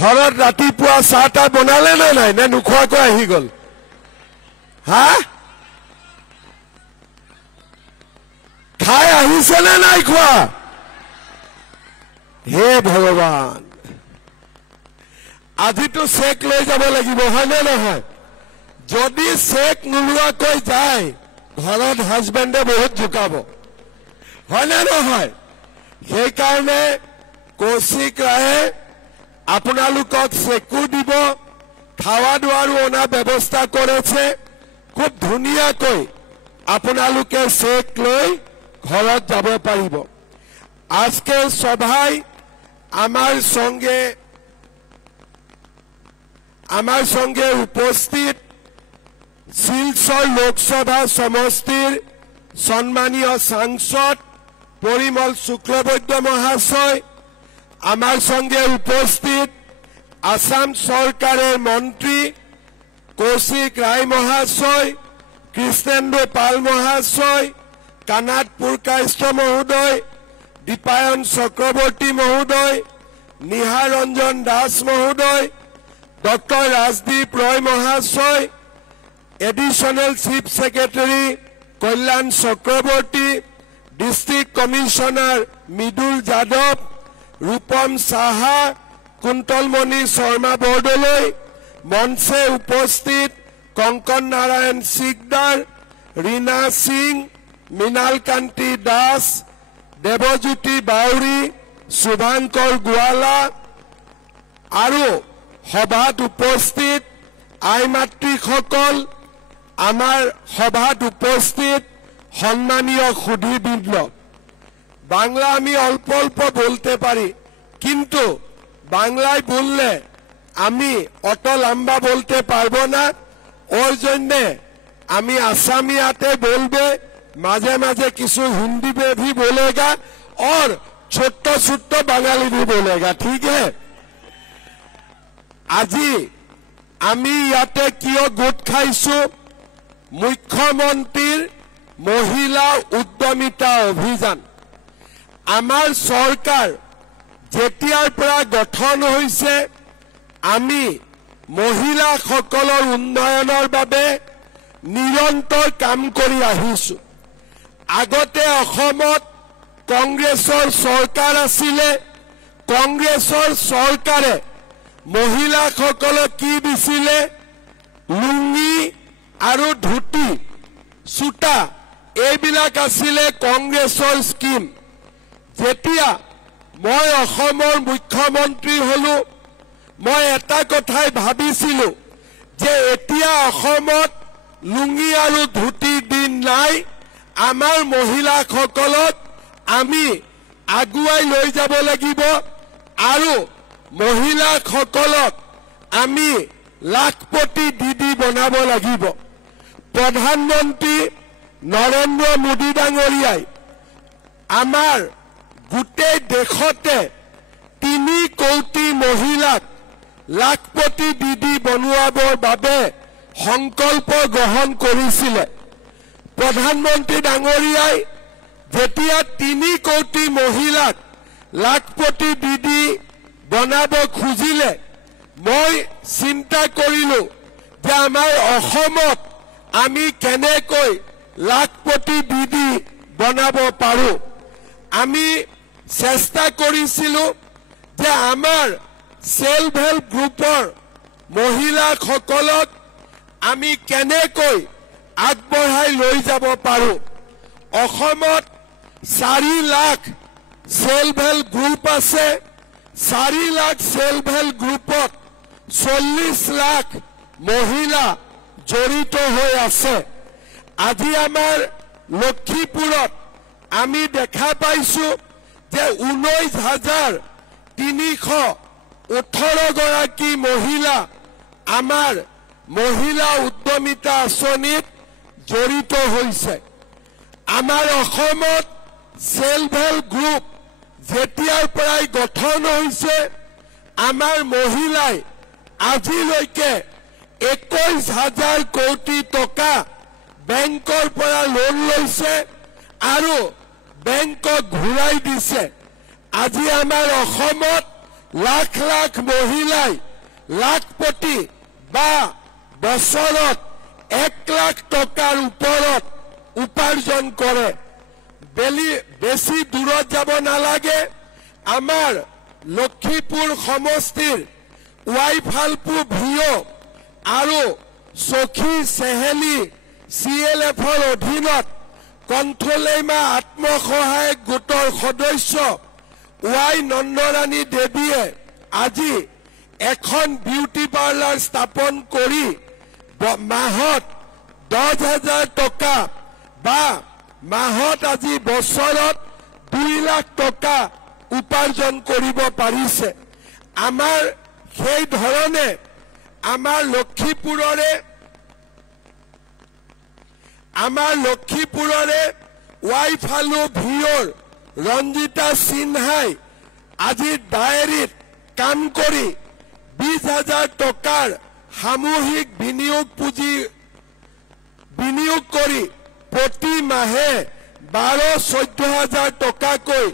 ঘৰত ৰাতিপুৱা চাহটা বনালে নে নাই, নে নোখোৱাকৈ আহি গ'ল? হা, খাই আহিছে নে নাই খোৱা? হে ভগৱান, আজিতো চেক লৈ যাব লাগিব, হয়নে নহয়? যদি চেক নোলোৱাকৈ যায় ঘৰত হাজবেণ্ডে বহুত জোকাব, হয়নে নহয়? সেইকাৰণে কৌশিক ৰায়ে আপোনালোকক চেকু দিব, খাওয়া দাওয়াৰো অনা ব্যৱস্থা কৰেছে। খুব ধুনীয়াকৈ আপোনালোকে চেক লৈ ঘৰত যাব পাৰিব। আজকে সভায় আমার সঙ্গে উপস্থিত শিলচর লোকসভা সমষ্টির সম্মানীয় সাংসদ পরিমল শুক্লবৈদ্য মহাশয়, আমার সঙ্গে উপস্থিত আসাম সরকারের মন্ত্রী কৌশিক রায় মহাশয়, কৃষ্ণেন্দু পাল মহাশয়, কানাড পুরকায়স্থ মহোদয়, দীপায়ন চক্রবর্তী মহোদয়, নিহা রঞ্জন দাস মহোদয়, ডক্টর রাজদীপ রয় মহাশয়, এডিশনাল চিফ সেক্রেটারি কল্যাণ চক্রবর্তী, ডিস্ট্রিক্ট কমিশনার মৃদুল যাদব, রূপম সাহা, কুন্তলমণি শর্মা বৰদলৈ, মঞ্চে উপস্থিত কঙ্কন নাৰায়ণ সিকদাৰ, ৰীনা সিং, মৃণাল কান্তি দাস, দেৱজ্যোতি বাউৰী, শুভাঙ্কৰ গোৱালা আৰু সভাত উপস্থিত আই মাতৃসকল, আমার সভাত উপস্থিত সম্মানীয় সুধীবৃন্দ। বাংলা আমি অল্প অল্প বলতে পারি, কিন্তু বাংলায় বললে আমি অত লম্বা বলতে পারবো না। ওর জন্য আমি আসামিয়াতে বলবে, মাঝে মাঝে কিছু हिंदी में भी बोलेगा और छोटा छोटा बांगाली भी बोलेगा, ठीक है? আজি আমি ইয়াতে কিয় গোট খাইছো? মুখ্যমন্ত্রীর মহিলা উদ্যমিতা অভিযান। আমার সরকার যেতিয়াৰ পৰা গঠন হৈছে, আমি মহিলাসকলৰ উন্নয়নৰ বাবে নিৰন্তৰ কাম কৰি আহিছো। আগতে অসমত কংগ্ৰেছৰ চৰকাৰ আছিলে, কংগ্ৰেছৰ চৰকাৰে মহিলাসকলক কি দিছিলে? লুঙ্গি আৰু ধুতি, চুটা, এইবিলাক আছিলে কংগ্ৰেছৰ স্কিম। যেতিয়া মই অসমৰ মুখ্যমন্ত্ৰী হলো, মই এটা কথাই ভাবিছিলো যে এতিয়া অসমত লুঙ্গি আৰু ধুতিৰ দিন নাই। আমাৰ মহিলাসকলক আমি আগুৱাই লৈ যাব লাগিব আৰু মহিলাসকলক আমি লাখপতি দিদি বনাব লাগিব। প্ৰধানমন্ত্ৰী নৰেন্দ্ৰ মোদী ডাঙৰীয়াই আমাৰ গোটেই দেশতে 3 কোটি মহিলাক লাখপতি দিদি বনোৱাবৰ বাবে সংকল্প গ্ৰহণ কৰিছিলে। প্ৰধানমন্ত্ৰী ডাঙৰীয়াই যেতিয়া 3 কোটি মহিলাক লাখপতি দিদি বনাব খুজিলে, মই চিন্তা কৰিলো যে আমাৰ অসমত আমি কেনেকৈ লাখপতি দিদি বনাব পাৰো। আমি চেষ্টা কৰিছিলো যে আমাৰ সেলফ হেল্প গ্ৰুপৰ মহিলাসকলক আমি কেনেকৈ আগবঢ়াই লৈ যাব পাৰো। অসমত 4 লাখ সেলফ হেল্প গ্ৰুপ আছে। 4 লাখ সেলফ হেল্প গ্ৰুপত 40 লাখ মহিলা জড়িত হৈ আছে। আজি আমাৰ লক্ষীপুৰত আমি দেখা পাইছো যে 19,318 গৰাকী মহিলা আমাৰ মহিলা উদ্যমিতা আঁচনিত জড়িত হৈছে। আমাৰ অসমত সেলফ হেল্প গ্ৰুপ যেতিয়াৰ পৰাই গঠন হৈছে, আমাৰ মহিলাই আজিলৈকে 21,000 কোটি টকা বেংকৰ পৰা লোন লৈছে আৰু বেংকক ঘূৰাই দিছে। আজি আমাৰ অসমত লাখ লাখ মহিলাই লাখপতি বা বছৰত 1 লাখ টকাৰ ওপৰত উপাৰ্জন কৰে। বেছি দূৰত যাব নালাগে। আমাৰ লক্ষীপুৰ সমষ্টিৰ ৱাইফালপু ভিঅ আৰু সখী চেহেলি CLFৰ অধীনত কণ্ঠলেমা আত্মসহায়ক গোটৰ সদস্য ৱাই নন্দৰাণী দেৱীয়ে আজি এখন বিউটি পাৰ্লাৰ স্থাপন কৰি মাহত 10,000 টকা বা মাহত আজি বছৰত 2 লাখ টকা উপাৰ্জন কৰিব পাৰিছে। আমাৰ সেই ধৰণে আমাৰ লক্ষীপুৰৰে ৱাইফালু ভিঅ'ৰ ৰঞ্জিতা সিনহাই আজি ডায়েৰীত কাম কৰি 20,000 টকাৰ সামূহিক বিনিয়োগ পুঁজি বিনিয়োগ কৰি প্ৰতি মাহে 12-14,000 টকাকৈ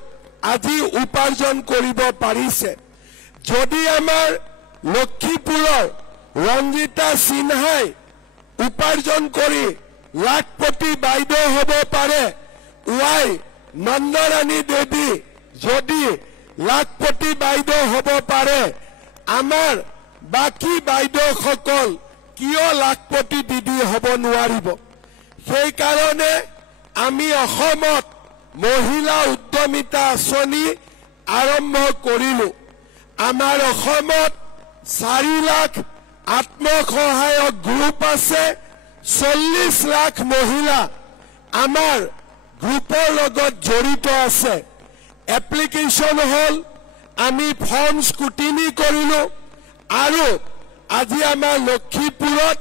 আজি উপাৰ্জন কৰিব পাৰিছে। যদি আমাৰ লক্ষীপুৰৰ ৰঞ্জিতা সিনহাই উপাৰ্জন কৰি লাখপতি বাইদেউ হ'ব পাৰে, ৱাই নন্দৰাণী দেৱী যদি লাখপতি বাইদেউ হ'ব পাৰে, আমাৰ বাকী বাইদেউসকল কিয় লাখপতি দিদি হ'ব নোৱাৰিব? সেইকাৰণে আমি অসমত মহিলা উদ্যমিতা আঁচনি আৰম্ভ কৰিলো। আমাৰ অসমত 4 লাখ আত্মসহায়ক গ্ৰুপ আছে। 40 লাখ মহিলা আমাৰ গ্ৰুপৰ লগত জড়িত আছে। এপ্লিকেশ্যন হল, আমি ফৰ্ম স্কুটিনি কৰিলো আৰু আজি আমাৰ লক্ষীপুৰত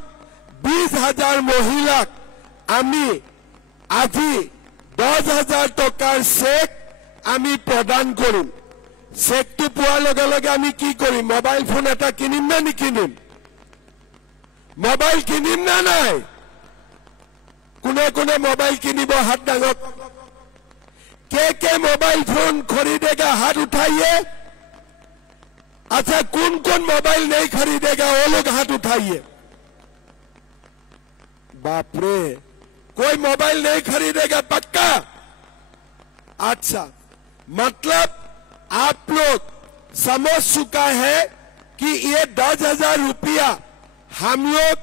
20,000 মহিলাক আমি আজি 10,000 টকাৰ চেক আমি প্ৰদান কৰিম। চেকটো পোৱাৰ লগে লগে আমি কি কৰিম? মোবাইল ফোন এটা কিনিম না নিকিনিম? মোবাইল কিনিম না নাই? কোনে কোনে মোবাইল কিনিব? হাত ডাঙক। के मोबाइल फोन खरीदेगा? हाथ उठाइए। अच्छा, कौन मोबाइल नहीं खरीदेगा वो लोग हाथ उठाइए। बाप रे, कोई मोबाइल नहीं खरीदेगा पक्का? अच्छा, मतलब आप लोग समझ चुका है कि ये 10,000 रुपया हम लोग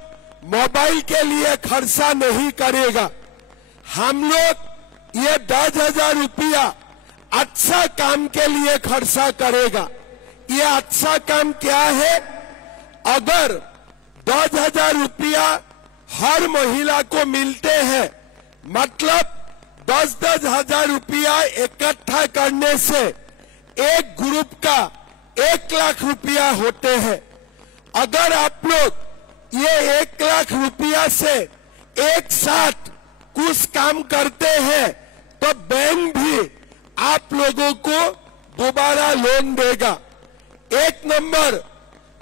मोबाइल के लिए खर्चा नहीं करेगा। हम लोग ये 10,000 रुपया अच्छा काम के लिए खर्चा करेगा। ये अच्छा काम क्या है? अगर 10,000 रुपया हर महिला को मिलते हैं, मतलब 10-10 हजार रुपया इकट्ठा करने से एक ग्रुप का 1 लाख रुपया होते हैं। अगर आप लोग ये 1 लाख रुपया से एक साथ कुछ काम करते हैं तो बैंक भी आप लोगों को दोबारा लोन देगा। 1 नंबर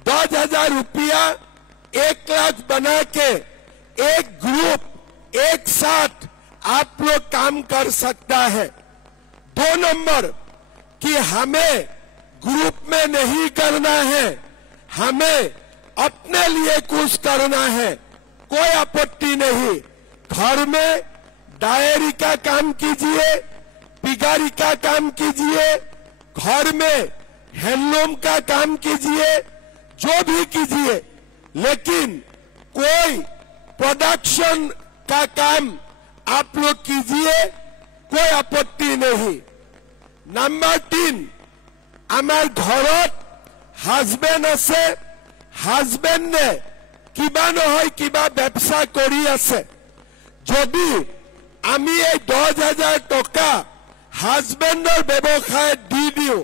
10,000 रुपया 1 लाख बना के एक ग्रुप एक साथ आप लोग काम कर सकता है। 2 नंबर कि हमें ग्रुप में नहीं करना है, हमें अपने लिए कुछ करना है, कोई आपत्ति नहीं। घर में डायरी का काम कीजिए, पिगारी का काम कीजिए, घर में हैंडलूम का काम कीजिए, जो भी कीजिए, लेकिन कोई प्रोडक्शन का काम आप लोग कीजिए, कोई आपत्ति नहीं। नंबर 3, आमार घरत हाजबेंड आछे, हाजबेंड ने किबा নহয় किबा व्यवसा करी आछे, যদি আমি এই 10,000 টকা হাজবেন্ডৰ ব্যৱসায় দি দিও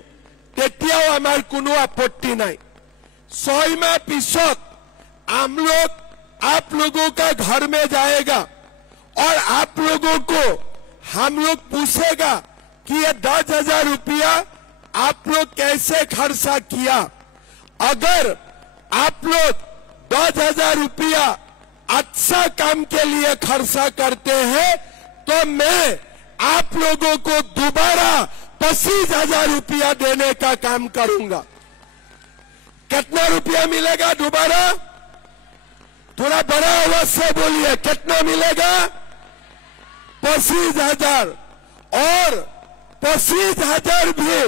তেতিয়াও আমাৰ কোনো আপত্তি নাই। 6 माह পিছত आप लोगों का घर में जाएगा और आप लोगों को हम लोग पूछेगा कि ये 10,000 रुपया आप लोग कैसे खर्चा किया। अगर आप लोग 10,000 रुपया अच्छा काम के लिए खर्चा करते हैं तो मैं आप लोगों को दोबारा 25,000 रुपया देने का काम करूंगा। कितना रुपया मिलेगा दोबारा? थोड़ा बड़ा आवाज से बोलिए, कितना मिलेगा? 25,000। और 25,000 भी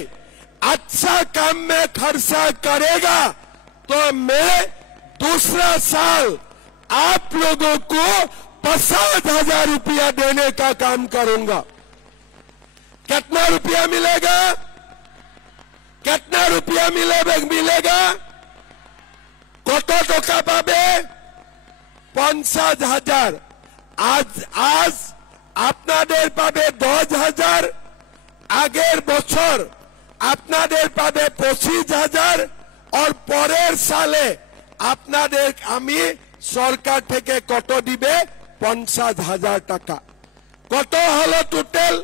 अच्छा काम में खर्चा करेगा तो मैं दूसरा साल आप लोगों को 50,000 रुपया देने का काम करूंगा। कितना रुपया मिलेगा? कितना रुपया मिलेगा? কত টাকা পাবে? 50,000। আজ আপনাদের পাবে 10,000, আগের বছর আপনাদের পাবে 25,000, और পরের সালে আপনাদের আমি সরকার থেকে কত দিবে? 50,000 টাকা। কত হলো টোটাল?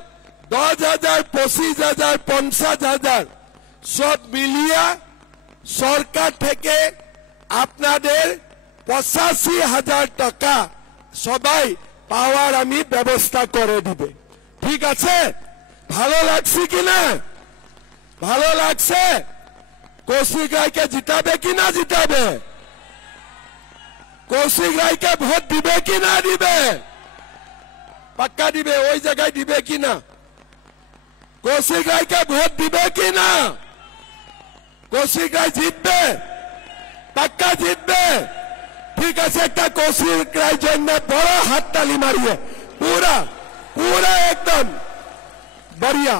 10,000, 25,000, 50,000 সব মিলিয়ে সরকার থেকে আপনাদের 85,000 টাকা সবাই পাওয়ার আমি ব্যবস্থা করে দিবে। ঠিক আছে? ভালো লাগছে কিনা? ভালো লাগছে? কৌশিক রায়কে জিতাবে কিনা জিতাবে? কৌশিক রায়কে ভোট দিবে কিনা দিবে? পাক্কা দিবে? ওই জায়গায় দিবে কিনা? কৌশিক রায়কে ভোট দিবে কিনা? কৌশিক রায় জিতবে? পাক্কা জিতবে? ঠিক আছে, একটা কৌশিক রায় জন্য বড় হাততালি মারিয়ে पूरा एकदम बढ़िया।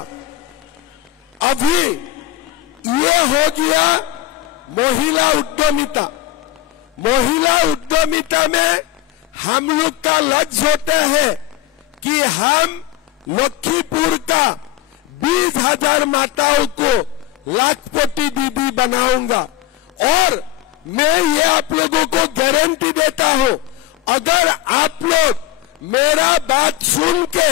अभी ये हो गया महिला उद्यमिता। महिला उद्यमिता में हम लोग का लक्ष्य होता है कि हम लखीमपुर का 20,000 माताओं को लाखपति दीदी बनाऊंगा। और मैं ये आप लोगों को गारंटी देता हूं, अगर आप लोग मेरा बात सुन के